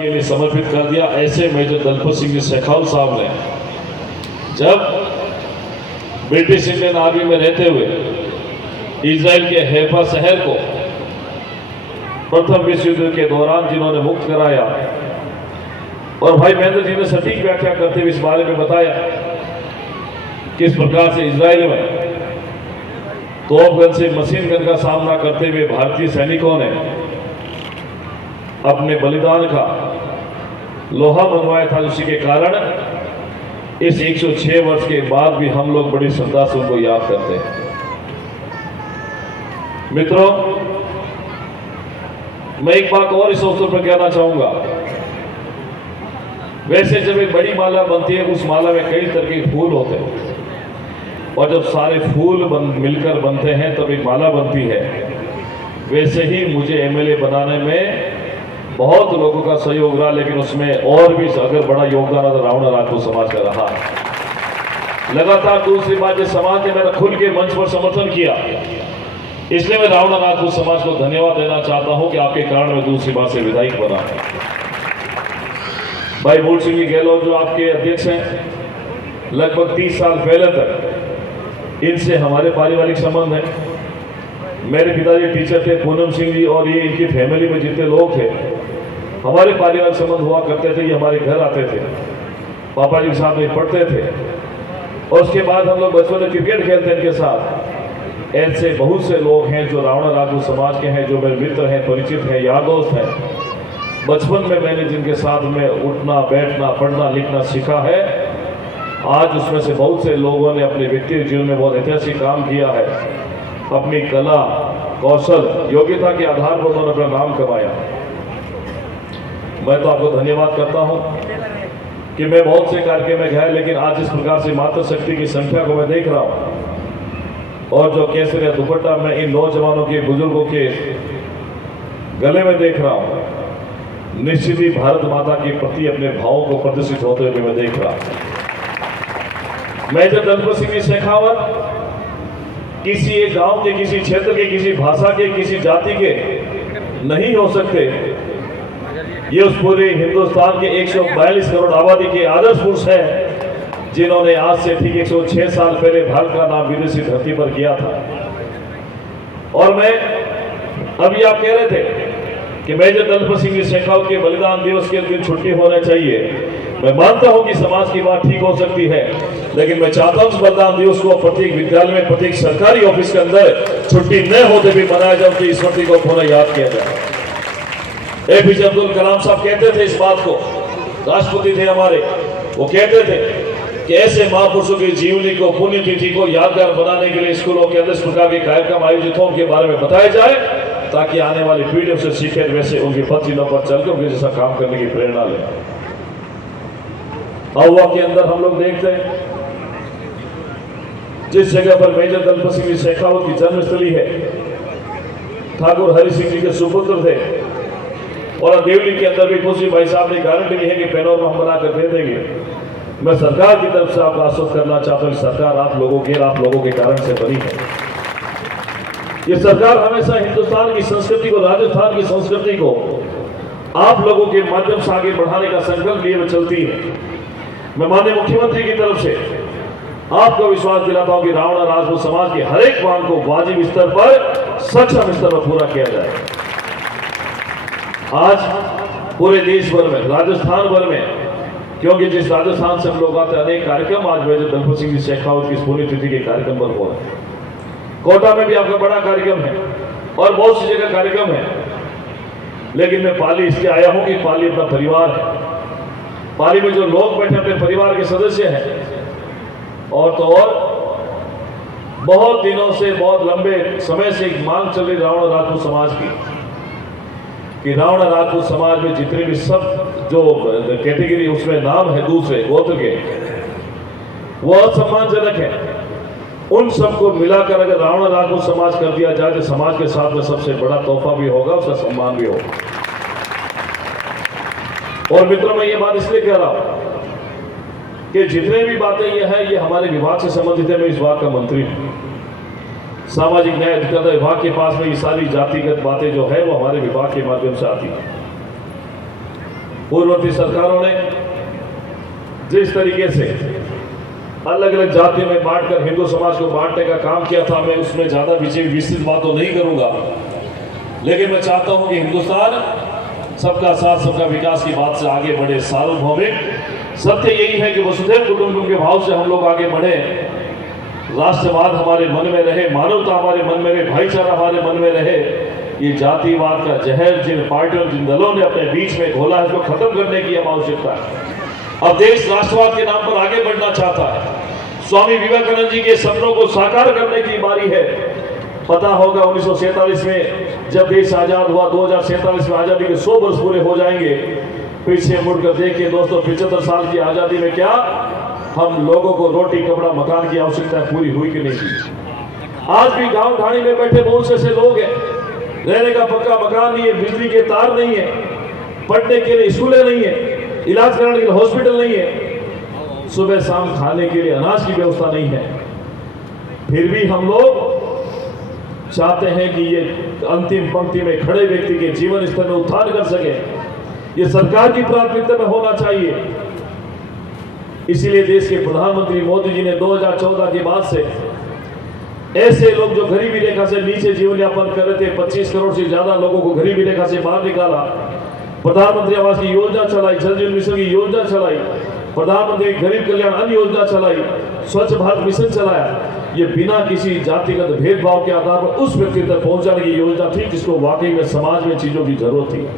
के लिए समर्पित कर दिया। ऐसे मेजर दलपत सिंह जी शेखावत साहब ने जब ब्रिटिश इंडियन आर्मी में रहते हुए इजराइल के हैफा शहर को प्रथम विश्व युद्ध के दौरान जिन्होंने मुक्त कराया, और भाई महेंद्र जी ने सटीक व्याख्या करते हुए इस बारे में बताया किस प्रकार से इजराइल में तोप गन से मशीन गन का सामना करते हुए भारतीय सैनिकों ने अपने बलिदान का लोहा मनवाया था, उसी के कारण इस 106 वर्ष के बाद भी हम लोग बड़ी श्रद्धा से उनको याद करते हैं। मित्रों, मैं एक बात और इस अवसर पर कहना चाहूंगा। वैसे जब एक बड़ी माला बनती है, उस माला में कई तरह के फूल होते हैं, और जब सारे फूल मिलकर बनते हैं तब एक माला बनती है। वैसे ही मुझे एमएलए बनाने में बहुत लोगों का सहयोग रहा, लेकिन उसमें और भी अगर बड़ा योगदान तो रावणा राजपूत समाज का रहा है। लगातार दूसरी बात, जिस समाज ने मेरा खुल के मंच पर समर्थन किया, इसलिए मैं रावणा राजपूत समाज को धन्यवाद देना चाहता हूं कि आपके कारण मैं दूसरी बार से विधायक बना। भाई मूल सिंह जी गहलोत जो आपके अध्यक्ष हैं, लगभग 30 साल पहले तक इनसे हमारे पारिवारिक संबंध हैं। मेरे पिताजी टीचर थे, पूनम सिंह जी, और ये इनकी फैमिली में जितने लोग थे हमारे पारिवारिक संबंध हुआ करते थे। ये हमारे घर आते थे, पापा जी के साथ में पढ़ते थे, और उसके बाद हम लोग बचपन में क्रिकेट खेलते इनके साथ। ऐसे बहुत से लोग हैं जो रावणा राजपूत समाज के हैं, जो मेरे मित्र हैं, परिचित हैं, यार दोस्त हैं। बचपन में मैंने जिनके साथ में उठना बैठना पढ़ना लिखना सीखा है, आज उसमें से बहुत से लोगों ने अपने व्यक्तिगत जीवन में बहुत ऐतिहासिक काम किया है। अपनी कला कौशल योग्यता के आधार पर उन्होंने अपना नाम कमाया। मैं तो आपको धन्यवाद करता हूं कि मैं बहुत से कार्यक्रम में गया, लेकिन आज इस प्रकार से मातृशक्ति की संख्या को मैं देख रहा हूं, और जो केसर या दुपट्टा मैं इन नौजवानों के बुजुर्गों के गले में देख रहा हूं, निश्चित ही भारत माता के प्रति अपने भावों को प्रदर्शित होते हुए मैं देख रहा हूं। मेजर दलपत सिंह जी शेखावत किसी एक गांव के, किसी क्षेत्र के, किसी भाषा के, किसी जाति के नहीं हो सकते। ये उस पूरे हिंदुस्तान के 142 करोड़ आबादी के आदर्श पुरुष हैं, जिन्होंने आज से ठीक 106 साल पहले भारत का नाम विदेशी धरती पर किया था। और मैं अभी आप कह रहे थे कि मेजर दलपत सिंह जी शेखावत के बलिदान दिवस के दिन छुट्टी होना चाहिए। मैं मानता हूं कि समाज की बात ठीक हो सकती है, लेकिन मैं चाहता हूं बलिदान दिवस को प्रत्येक विद्यालय में, प्रत्येक सरकारी ऑफिस के अंदर छुट्टी न होते भी मनाया जाए, तो इस स्मृति को पुनः याद किया जाए। एपीजे अब्दुल कलाम साहब कहते थे इस बात को, राष्ट्रपति थे हमारे, वो कहते थे कि ऐसे महापुरुषों की जीवनी को, पुण्यतिथि को यादगार बनाने के लिए स्कूलों के अंदर इस प्रकार के कार्यक्रम आयोजित हों, उनके बारे में बताया जाए, ताकि आने वाली पीढ़ियों से सीखे, वैसे उनकी पत्तियों पर चलकर उनके जैसा काम करने की प्रेरणा ले। अहुआ के अंदर हम लोग देखते हैं, जिस जगह पर मेजर दलपत सिंह जी शेखावत की जन्मस्थली है, ठाकुर हरि सिंह जी के सुपुत्र थे, और देवली के अंदर भी खुशी भाई साहब ने गारंटी दी है कि पैनोर में हम बनाकर दे देंगे। मैं सरकार की तरफ से आपको आश्वस्त करना चाहता हूं, सरकार आप लोगों के कारण से बनी है। ये सरकार हमेशा हिंदुस्तान की संस्कृति को, राजस्थान की संस्कृति को आप लोगों के माध्यम से आगे बढ़ाने का संकल्प लिए चलती है। मैं माननीय मुख्यमंत्री की तरफ से आपको विश्वास दिलाता हूं कि रावणा राजपूत समाज की हर एक मांग को वाजिब स्तर पर, सक्षम स्तर पर पूरा किया जाए। आज पूरे देश भर में, राजस्थान भर में, क्योंकि जिस राजस्थान से हम लोग आते, अनेक कार्यक्रम आज मेजर दलपत सिंह जी शेखावत की पुण्यतिथि के कार्यक्रम पर हो रहे हैं। कोटा में भी आपका बड़ा कार्यक्रम है, और बहुत सी जगह कार्यक्रम है, लेकिन मैं पाली इसलिए आया हूं कि पाली अपना परिवार है। पाली में जो लोग बैठे अपने परिवार के सदस्य हैं, और तो और बहुत दिनों से, बहुत लंबे समय से एक मांग चल रही रावणा राजपूत समाज की, कि रावणा राजपूत समाज में जितने भी सब जो कैटेगरी उसमें नाम है दूसरे गोत्र के, वो असम्मानजनक है, उन सबको मिलाकर अगर रावणा राजपूत समाज कर दिया जाए, तो समाज के साथ में सबसे बड़ा तोहफा भी होगा, उसका सम्मान भी होगा। और मित्रों, मैं ये बात इसलिए कह रहा हूं कि जितने भी बातें ये हैं, ये हमारे विभाग से संबंधित है। मैं इस विभाग का मंत्री हूं। सामाजिक न्याय अधिकारिता विभाग के पास में ये सारी जातिगत बातें जो है वो हमारे विभाग के माध्यम से आती है। पूर्ववर्ती सरकारों ने जिस तरीके से अलग अलग जातियों में बांटकर हिंदू समाज को बांटने का काम किया था, मैं उसमें ज्यादा विस्तृत बात तो नहीं करूंगा, लेकिन मैं चाहता हूं कि हिंदुस्तान सबका साथ सबका विकास की बात से आगे बढ़े। सार्वभौमिक सत्य यही है कि वसुधैव कुटुंबकम के भाव से हम लोग आगे बढ़े, राष्ट्रवाद हमारे मन में रहे, मानवता हमारे मन में रहे, भाईचारा हमारे मन में रहे। ये जातिवाद का जहर जिन पार्टियों जिन दलों ने अपने बीच में घोला है, उसको खत्म करने की अब आवश्यकता है। अब देश राष्ट्रवाद के नाम पर आगे बढ़ना चाहता है। स्वामी विवेकानंद जी के सपनों को साकार करने की बारी है। पता होगा 1947 में जब देश आजाद हुआ, 2047 में आजादी के 100 वर्ष पूरे हो जाएंगे। पीछे मुड़कर देखिए दोस्तों, 75 साल की आजादी में क्या हम लोगों को रोटी कपड़ा मकान की आवश्यकता पूरी हुई कि नहीं? आज भी गांव ढाणी में बैठे बहुत से ऐसे लोग हैं, रहने का पक्का मकान नहीं है, बिजली के तार नहीं है, पढ़ने के लिए स्कूलें नहीं है, इलाज कराने के लिए हॉस्पिटल नहीं है, सुबह शाम खाने के लिए अनाज की व्यवस्था नहीं है। फिर भी हम लोग चाहते हैं कि ये अंतिम पंक्ति में खड़े व्यक्ति के जीवन स्तर में उत्थान कर सके। ये सरकार की प्राथमिकता में होना चाहिए। इसीलिए देश के प्रधानमंत्री मोदी जी ने 2014 के बाद से ऐसे लोग जो गरीबी रेखा से नीचे जीवन यापन कर रहे थे, 25 करोड़ से ज्यादा लोगों को गरीबी रेखा से बाहर निकाला। प्रधानमंत्री आवास की योजना चलाई, जल जीवन मिशन की योजना चलाई, प्रधानमंत्री गरीब कल्याण अन्न योजना चलाई, स्वच्छ भारत मिशन चलाया। ये बिना किसी जातिगत भेदभाव के आधार पर उस व्यक्ति तक पहुंचाने की योजना थी जिसको वाकई में समाज में चीजों की जरूरत थी।